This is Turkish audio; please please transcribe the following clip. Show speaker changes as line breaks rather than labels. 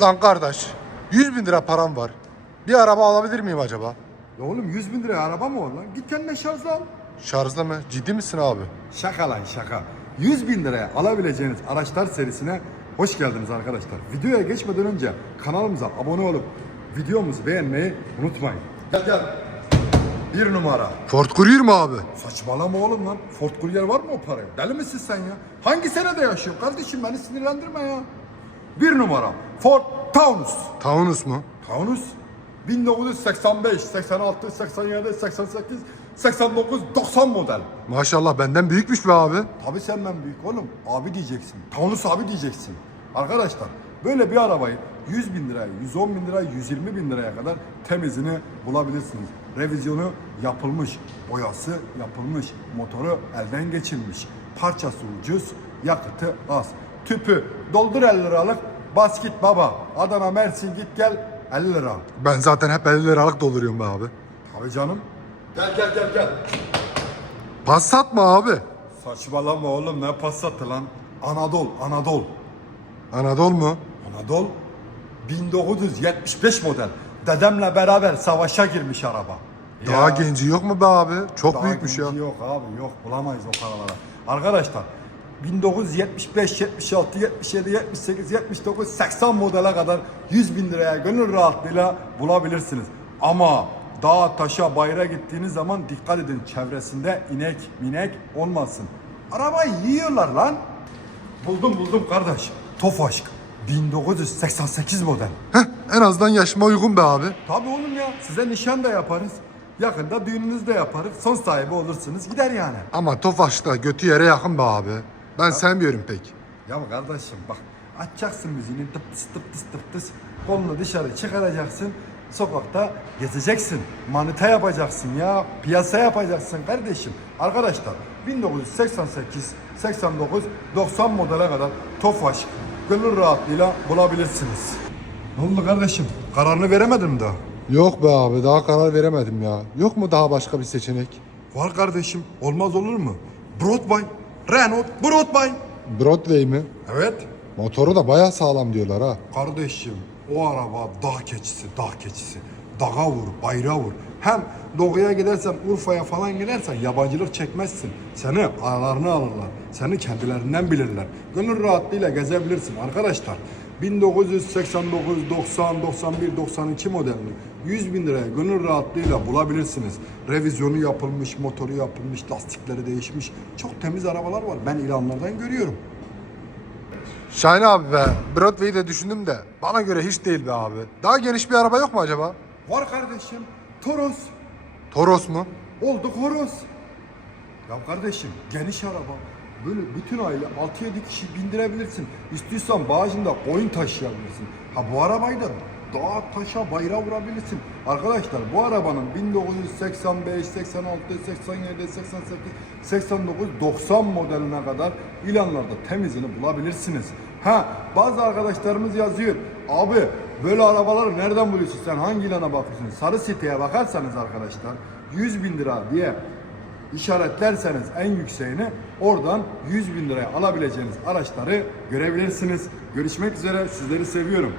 Lan kardeş 100 bin lira param var. Bir araba alabilir miyim acaba?
Ya oğlum 100 bin liraya araba mı var lan? Git kendine şarjla al.
Şarjlı mı? Ciddi misin abi?
Şaka lan şaka. 100 bin liraya alabileceğiniz araçlar serisine hoş geldiniz arkadaşlar. Videoya geçmeden önce kanalımıza abone olup videomuzu beğenmeyi unutmayın. Gel gel. Bir numara.
Ford Courier mi abi?
Saçmalama oğlum lan. Ford Courier var mı o paraya? Deli misin sen ya? Hangi senede yaşıyor? Kardeşim beni sinirlendirme ya. Bir numara. Ford Taunus.
Taunus mu?
Taunus 1985, 86, 87, 88, 89, 90 model.
Maşallah benden büyükmüş be abi.
Tabii senden büyük oğlum. Abi diyeceksin. Taunus abi diyeceksin. Arkadaşlar böyle bir arabayı 100 bin liraya, 110 bin liraya, 120 bin liraya kadar temizini bulabilirsiniz. Revizyonu yapılmış, boyası yapılmış, motoru elden geçirilmiş, parçası ucuz, yakıtı az. Tüpü doldur 50 liralık, bas git baba. Adana Mersin git gel 50 lira.
Ben zaten hep 50 liralık dolduruyorum be abi.
Tabii canım. Gel gel gel gel.
Passat mı abi?
Saçmalama oğlum ne Passat'ı lan. Anadolu, Anadolu.
Anadolu mu?
Anadolu 1975 model. Dedemle beraber savaşa girmiş araba.
Daha
Ya,
genci yok mu be abi? Çok
daha
büyükmüş ya.
genci Yok abi yok bulamayız o paralara. Arkadaşlar 1975, 76, 77, 78, 79, 80 modele kadar 100 bin liraya gönül rahatlığıyla bulabilirsiniz. Ama dağa taşa bayıra gittiğiniz zaman dikkat edin çevresinde inek minek olmasın. Arabayı yiyorlar lan. Buldum buldum kardeş. Tofaşk 1988 model.
Heh, en azından yaşıma uygun be abi.
Tabii oğlum ya size nişan da yaparız. Yakında düğününüzü de yaparız. Son sahibi olursunuz gider yani.
Ama Tofaş'ta götü yere yakın be abi. Ben sevmiyorum pek.
Ya kardeşim bak açacaksın müziğini tıp tıs tıp tıs tıp tıs. Kolunu dışarı çıkaracaksın. Sokakta gezeceksin. Manita yapacaksın ya. Piyasa yapacaksın kardeşim. Arkadaşlar 1988, 89, 90 modele kadar Tofaş gönül rahatlığıyla bulabilirsiniz. Ne oldu kardeşim? Kararını veremedim daha.
Yok be abi daha karar veremedim ya. Yok mu daha başka bir seçenek?
Var kardeşim. Olmaz olur mu? Broadway. Renault Broadway.
Broadway mi?
Evet.
Motoru da bayağı sağlam diyorlar ha.
Kardeşim o araba dağ keçisi, dağ keçisi. Dağa vur, bayrağa vur. Hem doğuya gidersen, Urfa'ya falan gidersen yabancılık çekmezsin. Seni aralarına alırlar. Seni kendilerinden bilirler. Gönül rahatlığıyla gezebilirsin arkadaşlar. 1989, 90, 91, 92 modelini 100 bin liraya gönül rahatlığıyla bulabilirsiniz. Revizyonu yapılmış, motoru yapılmış, lastikleri değişmiş. Çok temiz arabalar var. Ben ilanlardan görüyorum.
Şahin abi be. Broadway'i de düşündüm de bana göre hiç değil be abi. Daha geniş bir araba yok mu acaba?
Var kardeşim. Toros.
Toros mu?
Olduk horoz. Ya kardeşim geniş araba. Böyle bütün aile 6-7 kişi bindirebilirsin. İstiyorsan bağcında koyun taşıyabilirsin. Ha bu arabayı da dağa taşa bayrağa vurabilirsin. Arkadaşlar bu arabanın 1985, 86, 87, 88, 89, 90 modeline kadar ilanlarda temizini bulabilirsiniz. Ha bazı arkadaşlarımız yazıyor. Abi böyle arabaları nereden buluyorsun sen hangi ilana bakıyorsun? Sarı siteye bakarsanız arkadaşlar 100 bin lira diye işaretlerseniz en yükseğini oradan 100 bin liraya alabileceğiniz araçları görebilirsiniz. Görüşmek üzere sizleri seviyorum.